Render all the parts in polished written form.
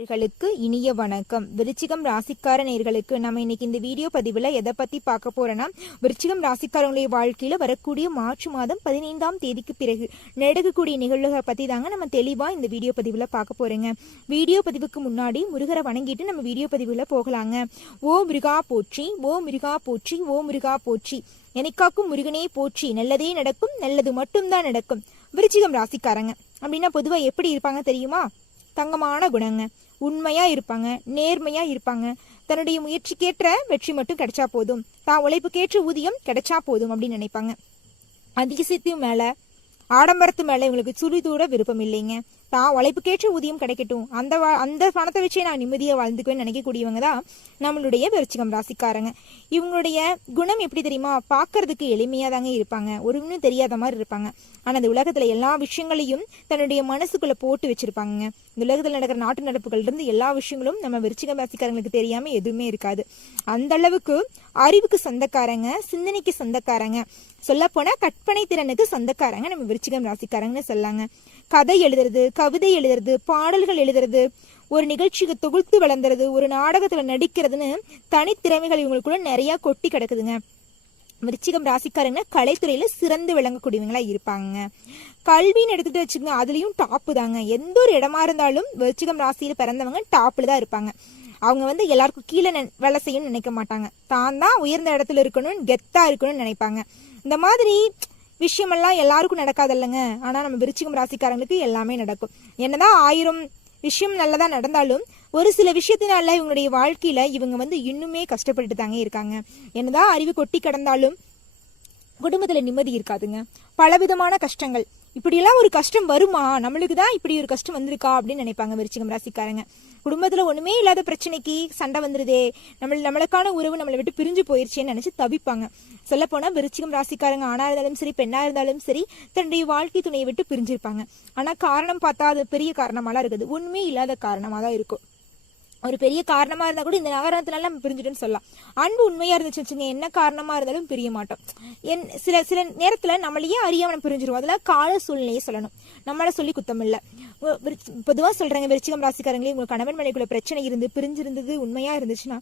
நேயர்களுக்கு இனிய வணக்கம். விருச்சிகம் ராசிக்கார நேயர்களுக்கு நம்ம இன்னைக்கு இந்த வீடியோ பதிவுல எதை பத்தி பார்க்க போறோம்னா, விருச்சிகம் ராசிக்காரங்களுடைய வாழ்க்கையில வரக்கூடிய மார்ச் மாதம் 15ஆம் தேதிக்கு பிறகு நடக்கக்கூடிய நிகழ்வுகளை பத்தி தாங்க நம்ம தெளிவா இந்த வீடியோ பதிவுல பார்க்க போறேங்க. வீடியோ பதிவுக்கு முன்னாடி முருகரை வணங்கிட்டு நம்ம வீடியோ பதிவுல போகலாங்க. ஓ முருகா போற்றி, ஓ முருகா போற்றி, ஓ முருகா போற்றி, எனக்காக்கும் முருகனே போற்றி, நல்லதே நடக்கும், நல்லது மட்டும்தான் நடக்கும். விருச்சிகம் ராசிக்காரங்க அப்படின்னா பொதுவா எப்படி இருப்பாங்க தெரியுமா? தங்கமான குணங்க, உண்மையா இருப்பாங்க, நேர்மையா இருப்பாங்க. தன்னுடைய முயற்சிக்கேற்ற வெற்றி மட்டும் கிடைச்சா போதும், தான் உழைப்புக்கேற்ற ஊதியம் கிடைச்சா போதும் அப்படின்னு நினைப்பாங்க. அதிசயத்தையும் மேல ஆடம்பரத்து மேல இவங்களுக்கு சுழிதூட விருப்பம் இல்லைங்க. தான் உழைப்புக்கேற்ற ஊதியம் கிடைக்கட்டும், அந்த பணத்தை வச்சே நான் நிம்மதியா வாழ்ந்துக்குவேன்னு நினைக்கக்கூடியவங்க தான் நம்மளுடைய விருச்சிகம் ராசிக்காரங்க. இவங்களுடைய குணம் எப்படி தெரியுமா? பார்க்கறதுக்கு எளிமையா தாங்க இருப்பாங்க, ஒருவனும் தெரியாத மாதிரி இருப்பாங்க. ஆனா இந்த உலகத்துல எல்லா விஷயங்களையும் தன்னுடைய மனசுக்குள்ள போட்டு வச்சிருப்பாங்க. இந்த உலகத்துல நடக்கிற நாட்டு நடப்புகள் இருந்து எல்லா விஷயங்களும் நம்ம விருச்சிகம் ராசிக்காரங்களுக்கு தெரியாம எதுவுமே இருக்காது. அந்த அளவுக்கு அறிவுக்கு சொந்தக்காரங்க, சிந்தனைக்கு சொந்தக்காரங்க, சொல்ல போனா கற்பனை திறனுக்கு சொந்தக்காரங்க நம்ம விருச்சிகம் ராசிக்காரங்கன்னு சொல்லாங்க. கதை எழுதுறது, கவிதை எழுதுறது, பாடல்கள் எழுதுறது, ஒரு நிகழ்ச்சிக்கு தொகுத்து வளர்ந்துறது, ஒரு நாடகத்துல நடிக்கிறதுன்னு தனித்திறமைகள் இவங்களுக்குள்ள நிறைய கொட்டி கிடக்குதுங்க. விருச்சிகம் ராசிக்காரங்க கலைத்துறையில சிறந்து விளங்கக்கூடியவங்களா இருப்பாங்க. கல்வின்னு எடுத்துட்டு வச்சுக்கோங்க, அதுலயும் டாப்பு தாங்க. எந்த ஒரு இடமா இருந்தாலும் விருச்சிகம் ராசியில பிறந்தவங்க டாப்ல தான் இருப்பாங்க. அவங்க எல்லாருக்கும் கீழே வேலை செய்யணும்னு நினைக்க மாட்டாங்க, தான் தான் உயர்ந்த இடத்துல இருக்கணும்னு கெத்தா இருக்கணும்னு நினைப்பாங்க. இந்த மாதிரி விஷயமெல்லாம் எல்லாருக்கும் நடக்காதல்லங்க. ஆனா நம்ம விருச்சிகம் ராசிக்காரங்களுக்கு எல்லாமே நடக்கும். என்னதான் 1000 விஷயம் நல்லதா நடந்தாலும் ஒரு சில விஷயத்தினால இவங்களுடைய வாழ்க்கையில இவங்க இன்னுமே கஷ்டப்பட்டு தாங்க இருக்காங்க. என்னதான் அறிவு கொட்டி கிடந்தாலும் குடும்பத்துல நிம்மதி இருக்காதுங்க. பலவிதமான கஷ்டங்கள், இப்படியெல்லாம் ஒரு கஷ்டம் வருமா, நம்மளுக்கு தான் இப்படி ஒரு கஷ்டம் வந்திருக்கா அப்படின்னு நினைப்பாங்க விருச்சிகம் ராசிக்காரங்க. குடும்பத்துல ஒண்ணுமே இல்லாத பிரச்சனைக்கு சண்டை வந்துருதே, நம்மளுக்கான உறவு நம்மளை விட்டு பிரிஞ்சு போயிருச்சேன்னு நினைச்சு தவிப்பாங்க. சொல்ல போனா விருச்சிகம் ராசிக்காரங்க ஆணா இருந்தாலும் சரி, பெண்ணா இருந்தாலும் சரி, தன்னுடைய வாழ்க்கை துணையை விட்டு பிரிஞ்சிருப்பாங்க. ஆனா காரணம் பார்த்தா அது பெரிய காரணமாலாம் இருக்குது, ஒண்ணுமே இல்லாத காரணமா தான் இருக்கும். ஒரு பெரிய காரணமா இருந்தா கூட இந்த நகரத்தினால நம்ம பிரிஞ்சுட்டோன்னு சொல்லலாம். அன்பு உண்மையா இருந்துச்சு வச்சுங்க, என்ன காரணமா இருந்தாலும் பிரிய மாட்டோம். சில நேரத்துல நம்மளையே அறியாம நம்ம பிரிஞ்சிருவோம். அதெல்லாம் கால சூழ்நிலையே சொல்லணும், நம்மள சொல்லி குத்தம் இல்ல. பொதுவா சொல்றாங்க, விருச்சிகம் ராசிக்காரங்களே, உங்களுக்கு கணவன் மனைவிக்குள்ள பிரச்சனை இருந்து பிரிஞ்சிருந்தது உண்மையா இருந்துச்சுன்னா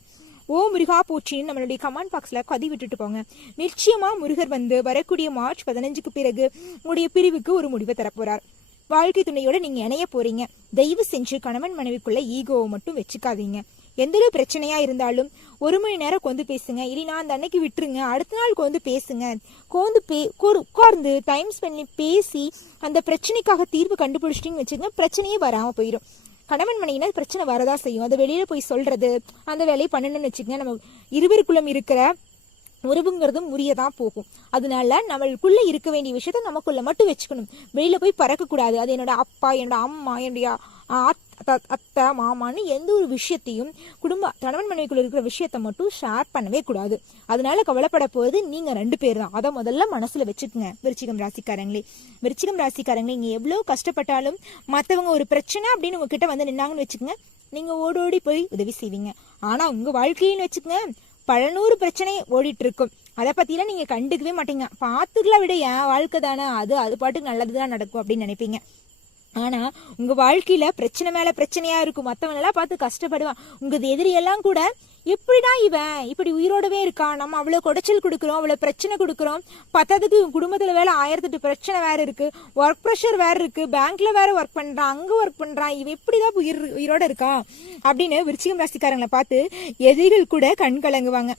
ஓ முருகா போற்றின்னு நம்மளுடைய கமெண்ட் பாக்ஸ்ல கதி விட்டுட்டு போங்க. நிச்சயமா முருகர் வரக்கூடிய மார்ச் 15க்கு பிறகு உங்களுடைய பிரிவுக்கு ஒரு முடிவை தரப்போறார். வாழ்க்கை துணையோட நீங்க இணைய போறீங்க. தயவு செஞ்சு கணவன் மனைவிக்குள்ள ஈகோவை மட்டும் வச்சுக்காதீங்க. எந்த அளவு பிரச்சனையா இருந்தாலும் 1 மணி நேரம் கொண்டு பேசுங்க, இல்லைனா அந்த அன்னைக்கு விட்டுருங்க, அடுத்த நாள் கொண்டு பேசுங்க. உட்கார்ந்து டைம் ஸ்பெண்ட் பண்ணி பேசி அந்த பிரச்சனைக்காக தீர்வு கண்டுபிடிச்சிட்டிங்கன்னு வச்சுக்கோங்க, பிரச்சனையே வராம போயிடும். கணவன் மனைவினா பிரச்சனை வரதா செய்யும், அதை வெளியில போய் சொல்றது, அந்த வேலையை பண்ணணும்னு வச்சுக்கோங்க, நம்ம இருவருக்குள்ளும் இருக்கிற உறவுங்கிறதும் முறியதான் போகும். அதனால நம்மளுக்குள்ள இருக்க வேண்டிய விஷயத்த நமக்குள்ள மட்டும் வச்சுக்கணும், வெளியில போய் பறக்க கூடாது. அது என்னோட அப்பா, என்னோட அம்மா, என்னுடைய அத்தை, மாமான்னு எந்த ஒரு விஷயத்தையும் கணவன் மனைவிக்குள்ள இருக்கிற விஷயத்த மட்டும் ஷேர் பண்ணவே கூடாது. அதனால கவலைப்பட போறது நீங்க 2 பேர் தான். அதை முதல்ல மனசுல வச்சுக்கோங்க விருச்சிகம் ராசிக்காரங்களே. விருச்சிகம் ராசிக்காரங்களே, நீங்க எவ்வளவு கஷ்டப்பட்டாலும் மத்தவங்க ஒரு பிரச்சனை அப்படின்னு உங்ககிட்ட நின்னாங்கன்னு வச்சுக்கோங்க, நீங்க ஓடோடி போய் உதவி செய்வீங்க. ஆனா உங்க வாழ்க்கையின்னு வச்சுக்கோங்க, பல 100 பிரச்சனை ஓடிட்டு இருக்கும். அதை பத்திலாம் நீங்க கண்டுக்கவே மாட்டீங்க. பார்த்துக்கலாம் விட, என் வாழ்க்கை தானே, அது பாட்டுக்கு நல்லதுதான் நடக்கும் அப்படின்னு நினைப்பீங்க. ஆனா உங்க வாழ்க்கையில பிரச்சனை மேல பிரச்சனையா இருக்கும். மத்தவங்க எல்லாம் பார்த்து கஷ்டப்படுவான். உங்க எதிரியெல்லாம் கூட எப்படிதான் இவன் இப்படி உயிரோடவே இருக்கான், நம்ம அவ்வளவு குடைச்சல் கொடுக்குறோம், அவ்வளவு பிரச்சனை கொடுக்குறோம், பத்தாததுக்கு குடும்பத்துல வேலை 1008 பிரச்சனை வேற இருக்கு, ஒர்க் ப்ரெஷர் வேற இருக்கு, பேங்க்ல வேற ஒர்க் பண்றான், அங்க ஒர்க் பண்றான், இவன் எப்படிதான் உயிரோட இருக்கான் அப்படின்னு விருச்சிகம் ராசிக்காரங்களை பார்த்து எதிரிகள் கூட கண் கலங்குவாங்க.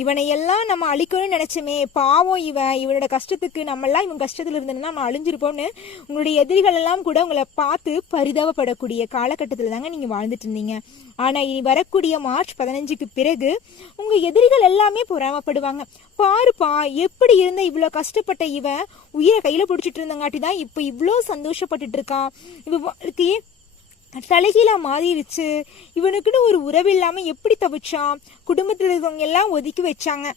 இவனை எல்லாம் நம்ம அழிக்கணும்னு நினைச்சோமே, பாவம் இவனோட கஷ்டத்துக்கு நம்மெல்லாம் இவன் கஷ்டத்துல இருந்தோம்னா நம்ம அழிஞ்சிருப்போம்னு உங்களுடைய எதிரிகள் எல்லாம் கூட உங்களை பார்த்து பரிதாபப்படக்கூடிய காலகட்டத்துல தாங்க நீங்க வாழ்ந்துட்டு இருந்தீங்க. ஆனா இனி வரக்கூடிய மார்ச் 15க்கு பிறகு உங்க எதிரிகள் எல்லாமே பொறாமப்படுவாங்க. பாருப்பா, எப்படி இருந்த இவ்வளவு கஷ்டப்பட்ட இவன் உயிரை கையில பிடிச்சிட்டு இருந்தங்காட்டிதான் இப்ப இவ்வளவு சந்தோஷப்பட்டுட்டு இருக்கான், இவ வாழ்க்கையே தலைகீழா மாறிடுச்சு, இவனுக்குன்னு ஒரு உறவு இல்லாம எப்படி தவிச்சான், குடும்பத்துல இருக்கவங்க எல்லாம் ஒதுக்கி வச்சாங்க,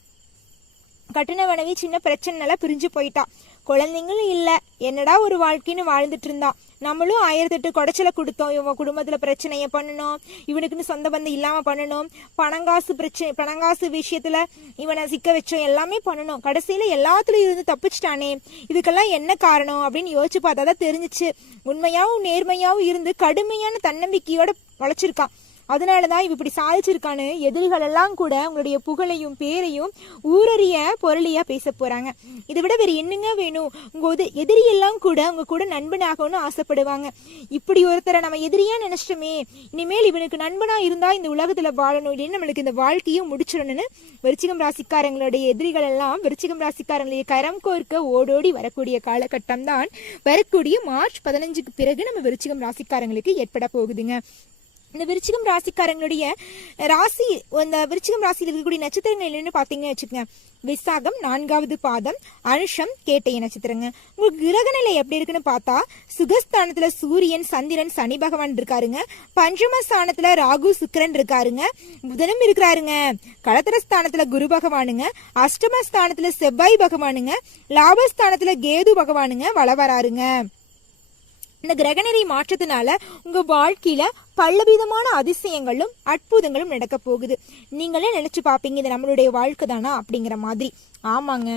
கட்டின மனைவி சின்ன பிரச்சனைனால பிரிஞ்சு போயிட்டான், குழந்தைங்களும் இல்ல, என்னடா ஒரு வாழ்க்கைன்னு வாழ்ந்துட்டு இருந்தான், நம்மளும் 1008 குடைச்சலை கொடுத்தோம், இவன் குடும்பத்துல பிரச்சனைய பண்ணணும், இவனுக்குன்னு சொந்த பந்தம் இல்லாம பண்ணணும், பணங்காசு விஷயத்துல இவனை சிக்க வச்சோம், எல்லாமே பண்ணணும், கடைசியில எல்லாத்துலயும் இருந்து தப்பிச்சிட்டானே, இதுக்கெல்லாம் என்ன காரணம் அப்படின்னு யோசிச்சு பார்த்தாதான் தெரிஞ்சிச்சு. உண்மையாவும் நேர்மையாவும் இருந்து கடுமையான தன்னம்பிக்கையோட முளைச்சிருக்கான். அதனாலதான் இவ இப்படி சாதிச்சிருக்கான்னு எதிரிகள் எல்லாம் கூட உங்களுடைய புகழையும் பேரையும் ஊரறிய பொருளியா பேச போறாங்க. இதை விட வேற என்னங்க வேணும்? உங்க எதிரி எல்லாம் கூட உங்க கூட நண்பனாகணும்னு ஆசைப்படுவாங்க. இப்படி ஒருத்தரை நம்ம எதிரியா நினைச்சிட்டோமே, இனிமேல் இவனுக்கு நண்பனா இருந்தா இந்த உலகத்துல வாழணும், இல்லைன்னு நம்மளுக்கு இந்த வாழ்க்கையும் முடிச்சிடணும்னு விருச்சிகம் ராசிக்காரங்களுடைய எதிரிகள் எல்லாம் விருச்சிகம் ராசிக்காரங்களுடைய கரம் கோர்க்க ஓடோடி வரக்கூடிய காலகட்டம் தான் வரக்கூடிய மார்ச் 15க்கு பிறகு நம்ம விருச்சிகம் ராசிக்காரங்களுக்கு ஏற்பட போகுதுங்க. இந்த விருச்சிகம் ராசிக்காரங்களுடைய ராசி, இந்த விருச்சிகம் ராசியில் இருக்கக்கூடிய நட்சத்திரங்கள் என்னன்னு பாத்தீங்கன்னு வச்சுக்கோங்க. விசாகம் 4வது பாதம், அனுஷம் கேட்டைய நட்சத்திரங்க. உங்களுக்கு கிரகநிலை எப்படி இருக்குன்னு பார்த்தா, சுகஸ்தானத்துல சூரியன் சந்திரன் சனி பகவான் இருக்காருங்க. பஞ்சமஸ்தானத்துல ராகு சுக்கிரன் இருக்காருங்க. புதனும் இருக்கிறாருங்க. களத்திரஸ்தானத்துல குரு பகவானுங்க. அஷ்டமஸ்தானத்துல செவ்வாய் பகவானுங்க. லாபஸ்தானத்துல கேது பகவானுங்க வளவராருங்க. இந்த கிரகநிலை மாற்றத்தினால உங்க வாழ்க்கையில பலவிதமான அதிசயங்களும் அற்புதங்களும் நடக்க போகுது. நீங்களே நினைச்சு பாப்பீங்க, இது நம்மளுடைய வாழ்க்கை தானா அப்படிங்கிற மாதிரி. ஆமாங்க,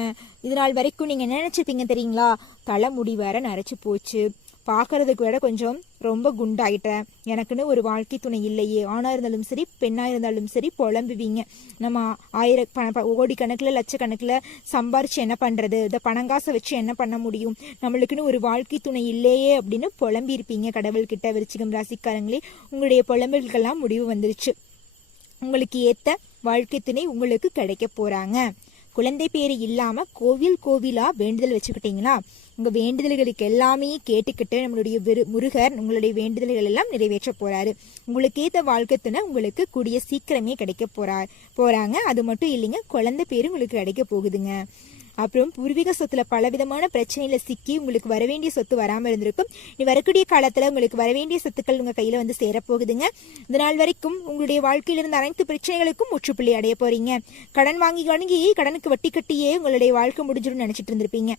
இது நாள் வரைக்கும் நீங்க நினைச்சிருப்பீங்க தெரியுங்களா, தலைமுடி வேற நரைச்சு போச்சு, பாக்குறதுக்கு வேற கொஞ்சம் ரொம்ப குண்டாயிட்டேன், எனக்குன்னு ஒரு வாழ்க்கை துணை இல்லையே, ஆணா இருந்தாலும் சரி பெண்ணா இருந்தாலும் சரி புலம்புவீங்க. நம்ம கோடிக்கணக்கில் லட்சக்கணக்கில் சம்பாரிச்சு என்ன பண்றது, இந்த பணங்காசை வச்சு என்ன பண்ண முடியும், நம்மளுக்குன்னு ஒரு வாழ்க்கை துணை இல்லையே அப்படின்னு புலம்பி இருப்பீங்க கடவுள்கிட்ட. விருச்சிகம் ராசிக்காரங்களே, உங்களுடைய புலம்பல்கள்லாம் முடிவு வந்துருச்சு. உங்களுக்கு ஏத்த வாழ்க்கை துணை உங்களுக்கு கிடைக்க போறாங்க. குழந்தை பேரு இல்லாம கோவிலா வேண்டுதல் வச்சுக்கிட்டீங்களா, உங்க வேண்டுதல்களுக்கு எல்லாமே கேட்டுக்கிட்டு நம்மளுடைய முருகர் உங்களுடைய வேண்டுதல்கள் எல்லாம் நிறைவேற்ற போறாரு. உங்களுக்கு ஏத்த வாழ்க்கை துணை உங்களுக்கு கூடிய சீக்கிரமே கிடைக்க போறாங்க. அது மட்டும் இல்லைங்க, குழந்தை பேரு உங்களுக்கு கிடைக்க போகுதுங்க. அப்புறம் பூர்வீக சொத்துல பலவிதமான பிரச்சனையில சிக்கி உங்களுக்கு வரவேண்டிய சொத்து வராம இருந்திருக்கும். நீ வரக்கூடிய காலத்துல உங்களுக்கு வரவேண்டிய சொத்துக்கள் உங்க கையில வந்து சேரப்போகுதுங்க. இந்த நாள் வரைக்கும் உங்களுடைய வாழ்க்கையில இருந்த அனைத்து பிரச்சனைகளுக்கும் முற்றுப்புள்ளி அடைய போறீங்க. கடன் வாங்கி கடனுக்கு வட்டி கட்டியே உங்களுடைய வாழ்க்கை முடிஞ்சிடும் நினைச்சிட்டு இருந்திருப்பீங்க.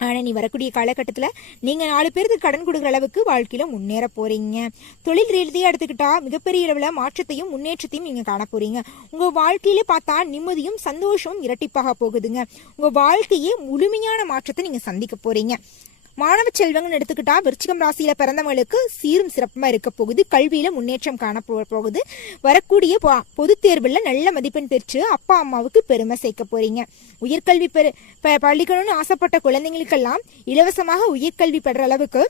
ஆனா நீ வரக்கூடிய காலகட்டத்துல நீங்க 4 பேருக்கு கடன் கொடுக்குற அளவுக்கு வாழ்க்கையில முன்னேற போறீங்க. தொழில் ரீதியா எடுத்துக்கிட்டா மிகப்பெரிய அளவுல மாற்றத்தையும் முன்னேற்றத்தையும் நீங்க காண போறீங்க. உங்க வாழ்க்கையில பார்த்தா நிம்மதியும் சந்தோஷமும் இரட்டிப்பாக போகுதுங்க. உங்க வாழ்க்கையே முழுமையான மாற்றத்தை நீங்க சந்திக்க போறீங்க. மாணவ செல்வங்கன்னு எடுத்துக்கிட்டா விருச்சிகம் ராசியில பிறந்தவங்களுக்கு சீரும் சிறப்புமா இருக்க போகுது. கல்வியில முன்னேற்றம் காண போகுது. வரக்கூடிய பொது தேர்வுல நல்ல மதிப்பெண் பெற்று அப்பா அம்மாவுக்கு பெருமை சேர்க்க போறீங்க. உயர்கல்வி பள்ளிக்கணும்னு ஆசைப்பட்ட குழந்தைங்களுக்கெல்லாம் இலவசமாக உயர்கல்வி பெற அளவுக்கு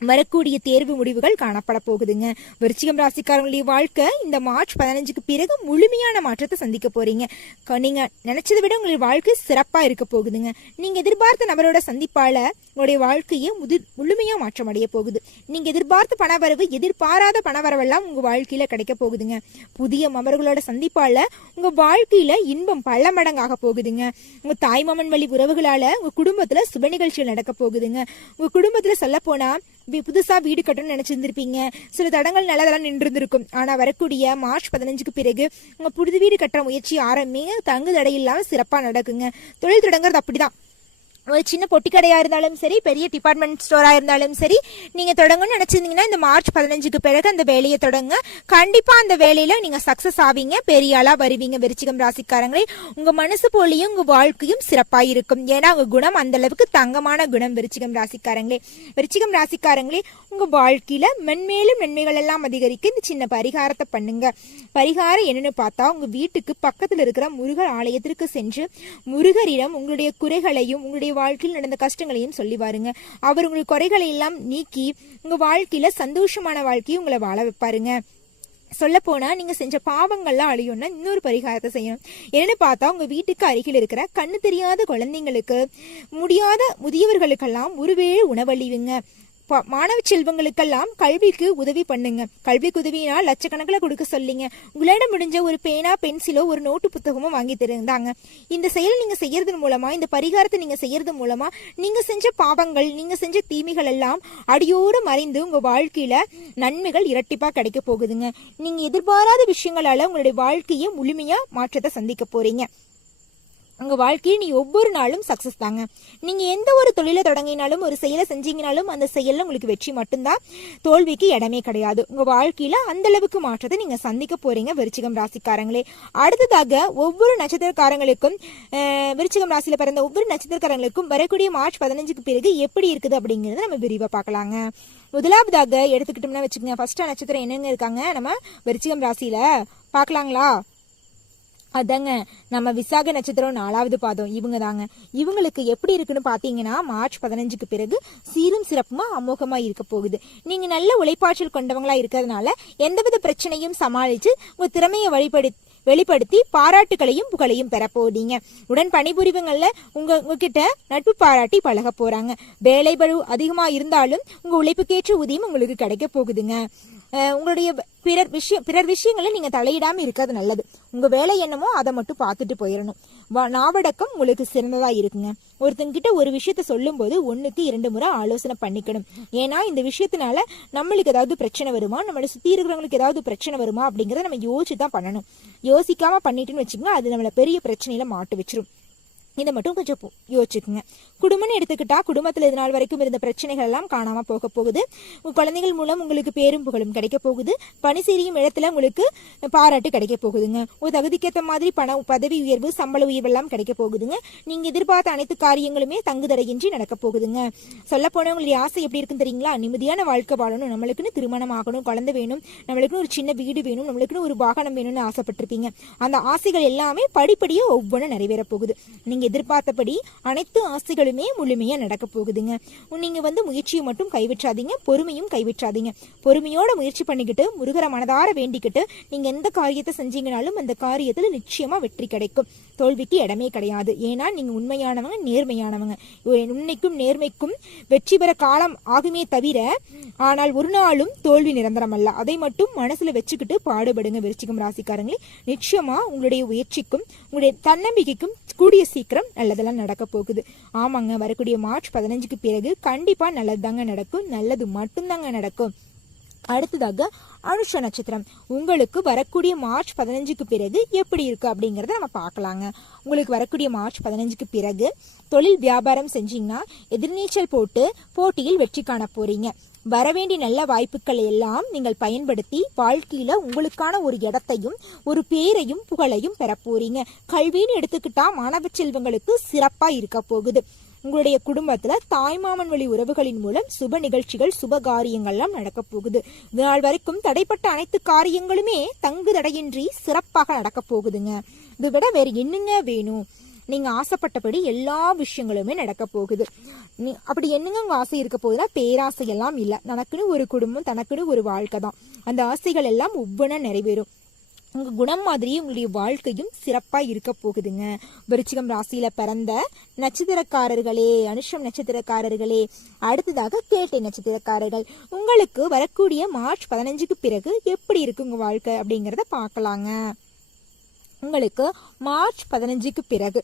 வரக்கூடிய தேர்வு முடிவுகள் காணப்பட போகுதுங்க. விருச்சிகம் ராசிக்காரங்களுடைய வாழ்க்கை இந்த மார்ச் 15க்கு பிறகு முழுமையான மாற்றத்தை சந்திக்க போறீங்க. நீங்க நினைச்சதை விட உங்களுடைய வாழ்க்கை சிறப்பா இருக்க போகுதுங்க. நீங்க எதிர்பார்த்த நபரோட சந்திப்பால உங்களுடைய வாழ்க்கையை முழுமையா மாற்றம் அடைய போகுது. நீங்க எதிர்பார்த்த பணவரவு, எதிர்பாராத பணவரவெல்லாம் உங்க வாழ்க்கையில கிடைக்க போகுதுங்க. புதிய மவர்களோட சந்திப்பால உங்க வாழ்க்கையில இன்பம் பல மடங்காக போகுதுங்க. உங்க தாய்மாமன் வழி உறவுகளால உங்க குடும்பத்துல சுப நிகழ்ச்சிகள் நடக்க போகுதுங்க. உங்க குடும்பத்துல சொல்ல போனா புதுசா வீடு கட்டணும்னு நினைச்சிருந்திருப்பீங்க. சில தடங்கள் நல்லதெல்லாம் நின்று இருந்திருக்கும். ஆனா வரக்கூடிய மார்ச் 15க்கு பிறகு உங்க புது வீடு கட்டுற முயற்சி ஆரம்பிங்க. தங்கு தடை இல்லாம சிறப்பா நடக்குங்க. தொழில் தொடங்குறது அப்படிதான். ஒரு சின்ன பொட்டி கடையா இருந்தாலும் சரி, பெரிய டிபார்ட்மெண்ட் ஸ்டோரா இருந்தாலும் சரி, நீங்க தொடங்கணும்னு நினைச்சிருந்தீங்கன்னா இந்த மார்ச் 15க்கு பிறகு அந்த வேலையை தொடங்க. கண்டிப்பா அந்த வேலையில நீங்க சக்சஸ் ஆவீங்க, பெரிய ஆளா வருவீங்க. விருச்சிகம் ராசிக்காரங்களே, உங்க மனசு போலியும் உங்க வாழ்க்கையும் சிறப்பா இருக்கும். ஏன்னா உங்க குணம் அந்த அளவுக்கு தங்கமான குணம். விருச்சிகம் ராசிக்காரங்களே, உங்க வாழ்க்கையில மென்மேலும் நன்மைகள் எல்லாம் அதிகரிக்க இந்த சின்ன பரிகாரத்தை பண்ணுங்க. பரிகாரம் என்னன்னு பார்த்தா, உங்க வீட்டுக்கு பக்கத்துல இருக்கிற முருகர் ஆலயத்திற்கு சென்று முருகரிடம் உங்களுடைய குறைகளையும் உங்களுடைய வாழ்க்கையில் நடந்த கஷ்டங்களையும் சொல்லி பாருங்க. அவர் உங்களுக்கு குறைகளை எல்லாம் நீக்கி உங்க வாழ்க்கையில சந்தோஷமான வாழ்க்கையை உங்களை வாழ வைப்பாருங்க. சொல்ல போனா நீங்க செஞ்ச பாவங்கள்லாம் அழியும்னா இன்னொரு பரிகாரத்தை செய்யணும். என்னன்னு பார்த்தா, உங்க வீட்டுக்கு அருகில் இருக்கிற கண்ணு தெரியாத குழந்தைங்களுக்கு, முடியாத முதியவர்களுக்கெல்லாம் ஒருவேளை உணவளிவுங்க. மாணவ செல்வங்களுக்கெல்லாம் கல்விக்கு உதவி பண்ணுங்க. கல்விக்கு உதவினா லட்சக்கணக்கில் கொடுக்க சொல்லிங்க. உங்களிடம் முடிஞ்ச ஒரு பேனா, பென்சிலோ, ஒரு நோட்டு புத்தகமோ வாங்கி தருந்தாங்க. இந்த செயலை நீங்க செய்யறது மூலமா, இந்த பரிகாரத்தை நீங்க செய்யறது மூலமா நீங்க செஞ்ச பாவங்கள், நீங்க செஞ்ச தீமைகள் எல்லாம் அடியோடு மறைந்து உங்க வாழ்க்கையில நன்மைகள் இரட்டிப்பா கிடைக்க போகுதுங்க. நீங்க எதிர்பாராத விஷயங்களால உங்களுடைய வாழ்க்கையை முழுமையா மாற்றத்தை சந்திக்க போறீங்க. உங்க வாழ்க்கையில் நீ ஒவ்வொரு நாளும் சக்சஸ் தாங்க. நீங்க எந்த ஒரு தொழிலை தொடங்கினாலும் ஒரு செயலை செஞ்சீங்கனாலும் அந்த செயல்ல உங்களுக்கு வெற்றி மட்டும்தான், தோல்விக்கு இடமே கிடையாது. உங்க வாழ்க்கையில அந்த அளவுக்கு மாற்றத்தை நீங்க சந்திக்க போறீங்க விருச்சிகம் ராசிக்காரங்களே. அடுத்ததாக ஒவ்வொரு நட்சத்திரக்காரங்களுக்கும் விருச்சிகம் ராசியில பிறந்த ஒவ்வொரு நட்சத்திரக்காரங்களுக்கும் வரக்கூடிய மார்ச் 15க்கு பிறகு எப்படி இருக்குது அப்படிங்கறத நம்ம விரிவா பார்க்கலாங்க. முதலாவதாக எடுத்துக்கிட்டோம்னா வச்சுக்கோங்க, ஃபர்ஸ்ட் நட்சத்திரம் என்னங்க இருக்காங்க நம்ம விருச்சிகம் ராசியில பார்க்கலாங்களா? அதாங்க நம்ம விசாக நட்சத்திரம் 4வது பாதம் இவங்க தாங்க. இவங்களுக்கு எப்படி இருக்குன்னு பாத்தீங்கன்னா மார்ச் 15க்கு பிறகு சீரும் சிறப்புமா அமோகமா இருக்க போகுது. நீங்க நல்ல உழைப்பாற்றல் கொண்டவங்களா இருக்கிறதுனால எந்தவித பிரச்சனையும் சமாளிச்சு உங்க திறமையை வெளிப்படுத்தி பாராட்டுகளையும் புகழையும் பெற போறீங்க. உடன் பணிபுரிவுங்கள்ல உங்ககிட்ட நட்பு பாராட்டி பழக போறாங்க. வேலை பளு அதிகமா இருந்தாலும் உங்க உழைப்புக்கேற்ற ஊதியம் உங்களுக்கு கிடைக்க போகுதுங்க. உங்களுடைய பிறர் விஷயங்களை நீங்க தலையிடாம இருக்கிறது நல்லது. உங்க வேலை என்னமோ அதை மட்டும் பார்த்துட்டு போயிடணும். நாவடக்கம் உங்களுக்கு சிறந்ததா இருக்குங்க. ஒருத்தங்கிட்ட ஒரு விஷயத்த சொல்லும் போது 1க்கு 2 முறை ஆலோசனை பண்ணிக்கணும். ஏன்னா இந்த விஷயத்தினால நம்மளுக்கு ஏதாவது பிரச்சனை வருமா, நம்மளை சுத்தி இருக்கிறவங்களுக்கு ஏதாவது பிரச்சனை வருமா அப்படிங்கறத நம்ம யோசிச்சுதான் பண்ணணும். யோசிக்காம பண்ணிட்டுன்னு வச்சுக்கோங்க, அது நம்மள பெரிய பிரச்சனையில மாட்டு வச்சிரும். இதை மட்டும் கொஞ்சம் யோசிச்சுக்குங்க. குடும்பம்னு எடுத்துக்கிட்டா குடும்பத்துல இது நாள் வரைக்கும் இருந்த பிரச்சனைகள் எல்லாம் காணாம போக போகுது. உங்க குழந்தைகள் மூலம் உங்களுக்கு பேரும் புகழும் கிடைக்க போகுது. பணி செய்யும் இடத்துல உங்களுக்கு பாராட்டு கிடைக்க போகுதுங்க. ஒரு தகுதிக்கேற்ற மாதிரி பதவி உயர்வு, சம்பள உயர்வு எல்லாம் கிடைக்க போகுதுங்க. நீங்க எதிர்பார்த்த அனைத்து காரியங்களுமே தங்குதடையின்றி நடக்க போகுதுங்க. சொல்ல போனவங்களுடைய ஆசை எப்படி இருக்குன்னு தெரியுங்களா? நிம்மதியான வாழ்க்கை வாழணும், நம்மளுக்குன்னு திருமணம் ஆகணும், குழந்தை வேணும், நம்மளுக்குன்னு ஒரு சின்ன வீடு வேணும், நம்மளுக்குன்னு ஒரு வாகனம் வேணும்னு ஆசைப்பட்டிருப்பீங்க. அந்த ஆசைகள் எல்லாமே படிப்படியா ஒவ்வொன்றும் நிறைவேற போகுது. நீங்க எதிர்பார்த்தபடி அனைத்து ஆசைகளுமே முழுமையா நடக்க போகுதுங்க. நீங்க முயற்சியை மட்டும் கைவிட்றாதீங்க, பொறுமையும் கைவிட்றாதீங்க. பொறுமையோட முயற்சி பண்ணிக்கிட்டு முருகரை மனதார வேண்டிக்கிட்டு நீங்க எந்த காரியத்தை செஞ்சீங்கனாலும் அந்த காரியத்துல நிச்சயமா வெற்றி கிடைக்கும். தோல்விக்கு இடமே கிடையாது. ஏன்னா நீங்க உண்மையானவங்க, நேர்மையானவங்க. உண்மைக்கும் நேர்மைக்கும் வெற்றி பெற காலம் ஆகுமே தவிர ஆனால் ஒரு நாளும் தோல்வி நிரந்தரம் அல்ல. அதை மட்டும் மனசுல வச்சுக்கிட்டு பாடுபடுங்க விருச்சிகம் ராசிக்காரங்களே. நிச்சயமா உங்களுடைய முயற்சிக்கும் உங்களுடைய தன்னம்பிக்கைக்கும் கூடிய சீக்கிரம் நல்லதெல்லாம் நடக்க போகுது. ஆமாங்க, வரக்கூடிய மார்ச் 15க்கு பிறகு கண்டிப்பா நல்லதுதாங்க நடக்கும், நல்லது மட்டும்தாங்க நடக்கும். அடுத்ததாக அனுஷ நட்சத்திரம் உங்களுக்கு வரக்கூடிய மார்ச் 15க்கு பிறகு எப்படி இருக்கு அப்படிங்கறத நம்ம பார்க்கலாங்க. உங்களுக்கு வரக்கூடிய மார்ச் 15க்கு பிறகு தொழில் வியாபாரம் செஞ்சீங்கன்னா எதிர்நீச்சல் போட்டு போட்டியில் வெற்றி காண போறீங்க. வரவேண்டிய நல்ல வாய்ப்புகள் எல்லாம் நீங்கள் பயன்படுத்தி வாழ்க்கையில உங்களுக்கான ஒரு இடத்தையும் ஒரு பேரையும் புகழையும் பெற போறீங்க. கல்வின்னு எடுத்துக்கிட்டா மாணவ செல்வங்களுக்கு சிறப்பா இருக்க போகுது. உங்களுடைய குடும்பத்துல தாய்மாமன் வழி உறவுகளின் மூலம் சுப நிகழ்ச்சிகள், சுப காரியங்கள்லாம் நடக்க போகுது. இதனால் வரைக்கும் தடைப்பட்ட அனைத்து காரியங்களுமே தங்கு தடையின்றி சிறப்பாக நடக்க போகுதுங்க. இதை விட வேற என்னங்க வேணும்? நீங்க ஆசைப்பட்டபடி எல்லா விஷயங்களுமே நடக்க போகுது. அப்படி என்னங்க உங்க ஆசை இருக்க போகுதுன்னா பேராசை எல்லாம் இல்ல. தனக்குன்னு ஒரு குடும்பம், தனக்குன்னு ஒரு வாழ்க்கை தான். அந்த ஆசைகள் எல்லாம் ஒவ்வொன்றா நிறைவேறும். உங்க குணம் மாதிரியே உங்களுடைய வாழ்க்கையும் சிறப்பா இருக்க போகுதுங்க. விருச்சிகம் ராசியில பிறந்த நட்சத்திரக்காரர்களே, அனுஷம் நட்சத்திரக்காரர்களே, அடுத்ததாக கேட்டை நட்சத்திரக்காரர்கள், உங்களுக்கு வரக்கூடிய மார்ச் 15க்கு பிறகு எப்படி இருக்கு உங்க வாழ்க்கை அப்படிங்கறத பார்க்கலாங்க. உங்களுக்கு மார்ச் 15க்கு பிறகு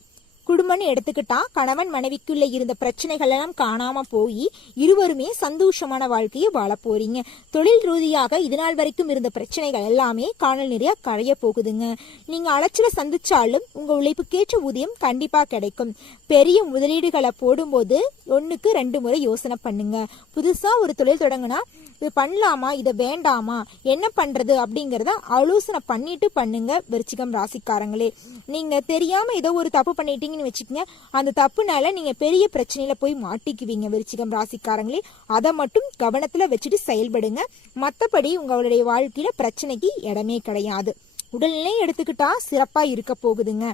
குடும்பம்னு எடுத்துக்கிட்டா கணவன் மனைவிக்குள்ள இருந்த பிரச்சனைகள் எல்லாம் காணாம போய் இருவருமே சந்தோஷமான வாழ்க்கையை வாழ போறீங்க. தொழில் ரீதியாக இதனால் வரைக்கும் இருந்த பிரச்சனைகள் எல்லாமே காணல் நிறைய கரைய போகுதுங்க. நீங்க அலைச்சல சந்திச்சாலும் உங்க உழைப்புக்கேற்ற ஊதியம் கண்டிப்பா கிடைக்கும். பெரிய முதலீடுகளை போடும்போது 1க்கு 2 முறை யோசனை பண்ணுங்க. புதுசா ஒரு தொழில் தொடங்குனா இது பண்ணலாமா, இதை வேண்டாமா, என்ன பண்றது அப்படிங்கறத ஆலோசனை பண்ணிட்டு பண்ணுங்க விருச்சிகம் ராசிக்காரங்களே. நீங்க தெரியாம ஏதோ ஒரு தப்பு பண்ணிட்டீங்கன்னு வச்சுக்கோங்க, அந்த தப்புனால நீங்க பெரிய பிரச்சனையில போய் மாட்டிக்குவீங்க விருச்சிகம் ராசிக்காரங்களே. அதை மட்டும் கவனத்துல வச்சுட்டு செயல்படுங்க. மற்றபடி உங்களுடைய வாழ்க்கையில பிரச்சனைக்கு இடமே கிடையாது. உடல்நிலை எடுத்துக்கிட்டா சிறப்பா இருக்க போகுதுங்க,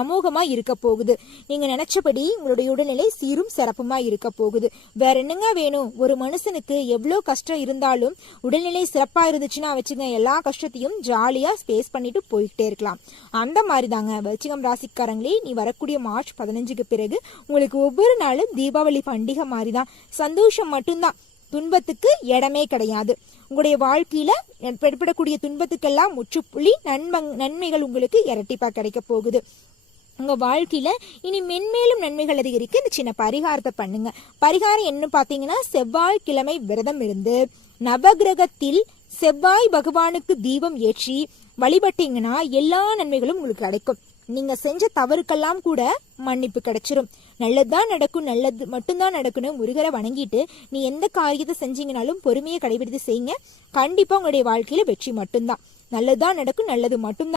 அமோகமா இருக்க போகுது. நீங்க நினைச்சபடி உங்களுடைய உடல்நிலை சீரும் சிறப்புமா இருக்க போகுது. வேற என்னங்க வேணும்? ஒரு மனுஷனுக்கு எவ்வளவு கஷ்டம் இருந்தாலும் உடல்நிலை சிறப்பா இருந்துச்சுன்னா வச்சுங்க, எல்லா கஷ்டத்தையும் ஜாலியா ஸ்பேஸ் பண்ணிட்டு போயிட்டே இருக்கலாம். அந்த மாதிரி தாங்க விருச்சிகம் ராசிக்காரங்களே, நீ வரக்கூடிய மார்ச் 15க்கு பிறகு உங்களுக்கு ஒவ்வொரு நாளும் தீபாவளி பண்டிகை மாதிரிதான். சந்தோஷம் மட்டும்தான், துன்பத்துக்கு இடமே கிடையாது. உங்களுடைய வாழ்க்கையில ஏற்படக்கூடிய துன்பத்துக்கெல்லாம் முற்றுப்புள்ளி, நன்மைகள் உங்களுக்கு இரட்டிப்பா கிடைக்க போகுது. உங்க வாழ்க்கையில இனி மென்மேலும் நன்மைகள் அதிகரிக்க இந்த சின்ன பரிகாரத்தை பண்ணுங்க. பரிகாரம் என்ன பாத்தீங்கன்னா, செவ்வாய்க்கிழமை விரதம் இருந்து நவகிரகத்தில் செவ்வாய் பகவானுக்கு தீபம் ஏற்றி வழிபட்டீங்கன்னா எல்லா நன்மைகளும் உங்களுக்கு கிடைக்கும். நீங்க செஞ்ச தவறுக்கெல்லாம் கூட மன்னிப்பு கிடைச்சிரும். நல்லதுதான் நடக்கும், நல்லது மட்டும்தான் நடக்கணும். முருகரை வணங்கிட்டு நீ எந்த காரியத்தை செஞ்சீங்கனாலும் பொறுமையை கடைபிடித்து செய்யுங்க. கண்டிப்பா உங்களுடைய வாழ்க்கையில வெற்றி மட்டும்தான். நல்லதுதான் நடக்கும், நல்லது மட்டும்தான்.